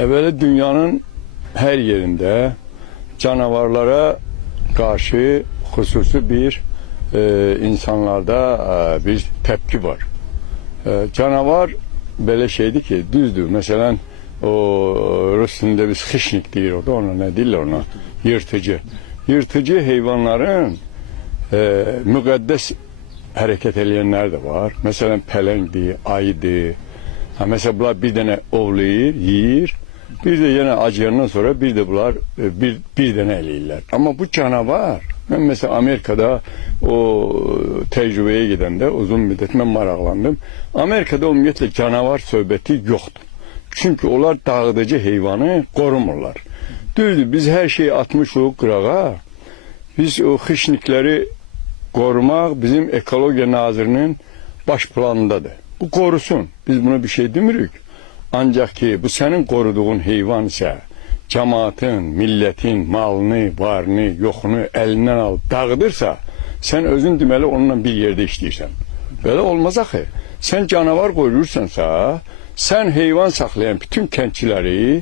Evvela dünyanın her yerinde canavarlara karşı hususi bir insanlarda bir tepki var. Canavar böyle şeydi ki düzdür. Mesela o Rus dilinde biz hışnik diyor orada, ona ne diyorlar ona? Yırtıcı. Yırtıcı hayvanların müqəddəs hareket edenler de var. Mesela pelenkdi, aydı. Ha mesela bunlar bir tane ovlayır, yiyir. Bir de yine acıyandan sonra bir de bunlar bir tane eləyirlər. Ama bu canavar, ben mesela Amerika'da o tecrübeye gidende uzun müddet ben maraqlandım. Amerika'da ümumiyyətlə canavar söhbəti yoktur. Çünkü onlar dağıdıcı heyvanı korumurlar. Düzdür, biz her şeyi atmışıq qırağa. Biz o xışnikləri korumak bizim Ekologiya Nazirinin baş planındadır. Bu korusun. Biz buna bir şey demirik. Ancak ki bu senin koruduğun heyvan ise cemaatin, milletin malını, varını, yoxunu elinden al, dağıdırsa sen özün deməli onunla bir yerde işləyirsən. Böyle olmaz axı. Sen canavar koyursansa sen heyvan saxlayan bütün kəndçiləri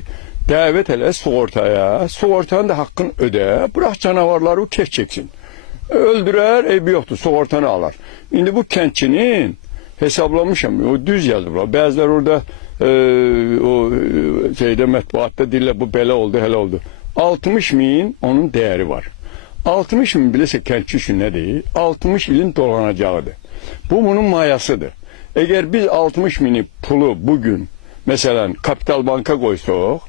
dəvət elə sığortaya, sığortanın da hakkını öde, bırak canavarları keçeceksin. Öldürer, eybi yoktur, sığortanı alır. Şimdi bu kəndçinin hesablamışam, o düz yazdılar. Bazılar orada o şeyde mətbuatda deyirlər, bu belə oldu, hele oldu. 60 min onun değeri var. 60 min bilirsə kəndçi üçün nə deyil? 60 ilin dolanacağıdır. Bu bunun mayasıdır. Eğer biz 60 mini pulu bugün mesela Kapital Banka koysak,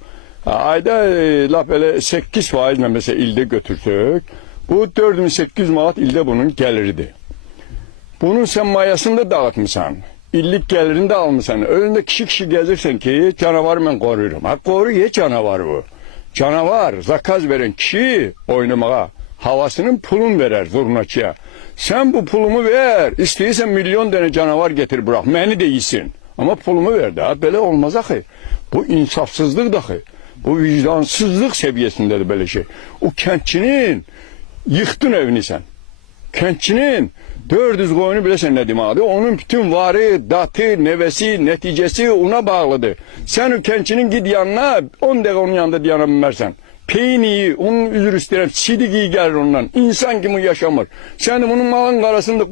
ayda laf elə 8% mesela ilde götürsək, bu 4800 manat ilde bunun gəliridir. Bunun sen mayasını da dağıtmışsan, illik gelirini de almışsan, önünde kişi gezirsen ki canavarı ben koruyorum. Ha koru ye canavar bu. Canavar, zakaz veren kişi oynamaya, havasının pulunu verer zurnaçıya. Sen bu pulumu ver, istəyirsən milyon tane canavar getir bırak, beni de yesin. Ama pulumu ver de, böyle olmaz axı. Bu insafsızlık dahi, bu vicdansızlık seviyesindedir böyle şey. O kəndçinin yıktın evini sen. Kəndçinin 400 qoyunu biləsən nə deməkdir? Onun bütün varı, datı, nevesi, neticesi ona bağlıdır. Sen o kəndçinin gid yanına, 10 dəqiqə onun yanında diyana bilmərsən. Peyniyi, onun üzür istəyirəm, sidiqi gəlir ondan. İnsan kimi yaşamır. Sen bunun malın qarasında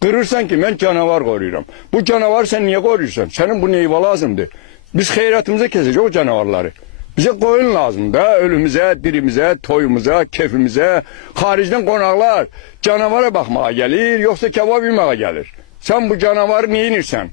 qırırsan ki, mən canavar qoruyuram. Bu canavar sen niye qoruyursan? Senin bu neyva lazımdır? Biz xeyratımıza kesecek o canavarları. Bize koyun lazım da ölümüze, dirimize, toyumuza, kefimize, haricden konaklar canavara bakmaya gelir, yoksa kebap yemeye gelir. Sen bu canavarı niye inirsen?